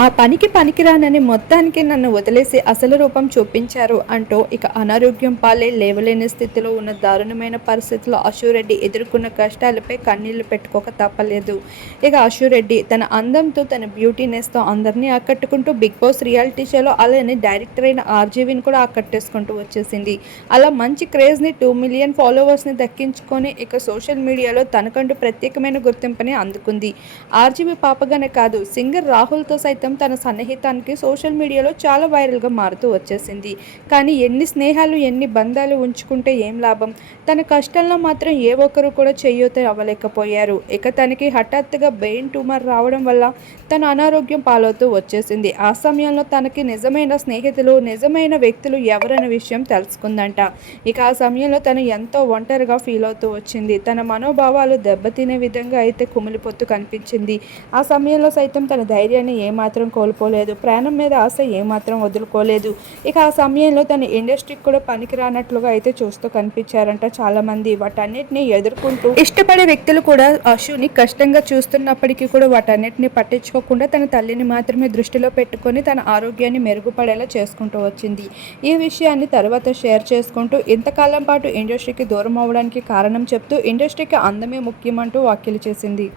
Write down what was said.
ఆ పనికి పనికిరానని మొత్తానికి నన్ను వదిలేసి అసలు రూపం చూపించారు అంటూ ఇక అనారోగ్యం పాలై లేవలేని స్థితిలో ఉన్న దారుణమైన పరిస్థితుల్లో అశురెడ్డి ఎదుర్కొన్న కష్టాలపై కన్నీళ్లు పెట్టుకోక తప్పలేదు. ఇక అశురెడ్డి తన అందంతో తన బ్యూటీనెస్తో అందరినీ ఆకట్టుకుంటూ బిగ్ బాస్ రియాలిటీ షోలో అలానే డైరెక్టర్ అయిన ఆర్జీవిని కూడా ఆకట్టేసుకుంటూ వచ్చేసింది. అలా మంచి క్రేజ్ని 2 మిలియన్ ఫాలోవర్స్ని దక్కించుకొని ఇక సోషల్ మీడియాలో తనకంటూ ప్రత్యేకమైన గుర్తింపుని అందుకుంది. ఆర్జీవి పాపగానే కాదు, సింగర్ రాహుల్తో సైతం తన సన్నిహితానికి సోషల్ మీడియాలో చాలా వైరల్గా మారుతూ వచ్చేసింది. కానీ ఎన్ని స్నేహాలు ఎన్ని బంధాలు ఉంచుకుంటే ఏం లాభం? తన కష్టంలో మాత్రం ఏ ఒక్కరు కూడా చేయూత అవ్వలేకపోయారు. ఇక తనకి హఠాత్తుగా బ్రెయిన్ ట్యూమర్ రావడం వల్ల తన అనారోగ్యం పాలవుతూ వచ్చేసింది. ఆ సమయంలో తనకి నిజమైన స్నేహితులు నిజమైన వ్యక్తులు ఎవరనే విషయం తెలుసుకుందంట. ఇక ఆ సమయంలో తను ఎంతో ఒంటరిగా ఫీల్ అవుతూ వచ్చింది. తన మనోభావాలు దెబ్బతినే విధంగా అయితే కుమిలిపోతూ కనిపించింది. ఆ సమయంలో సైతం తన ధైర్యాన్ని ఏమాత్రం కోల్పోలేదు. ప్రాణం మీద ఆశ ఏమాత్రం వదులుకోలేదు. ఇక ఆ సమయంలో తన ఇండస్ట్రీకి కూడా పనికిరానట్లుగా అయితే చూస్తూ కనిపించారంట చాలామంది. వాటన్నిటిని ఎదుర్కొంటూ ఇష్టపడే వ్యక్తులు కూడా అశుని కష్టంగా చూస్తున్నప్పటికీ కూడా వాటన్నిటిని పట్టించుకోకుండా తన తల్లిని మాత్రమే దృష్టిలో పెట్టుకొని తన ఆరోగ్యాన్ని మెరుగుపడేలా చేసుకుంటూ వచ్చింది. ఈ విషయాన్ని తర్వాత షేర్ చేసుకుంటూ ఇంతకాలం పాటు ఇండస్ట్రీకి దూరం అవ్వడానికి కారణం చెప్తూ ఇండస్ట్రీకి అందమే ముఖ్యమంటూ వ్యాఖ్యలు చేసింది.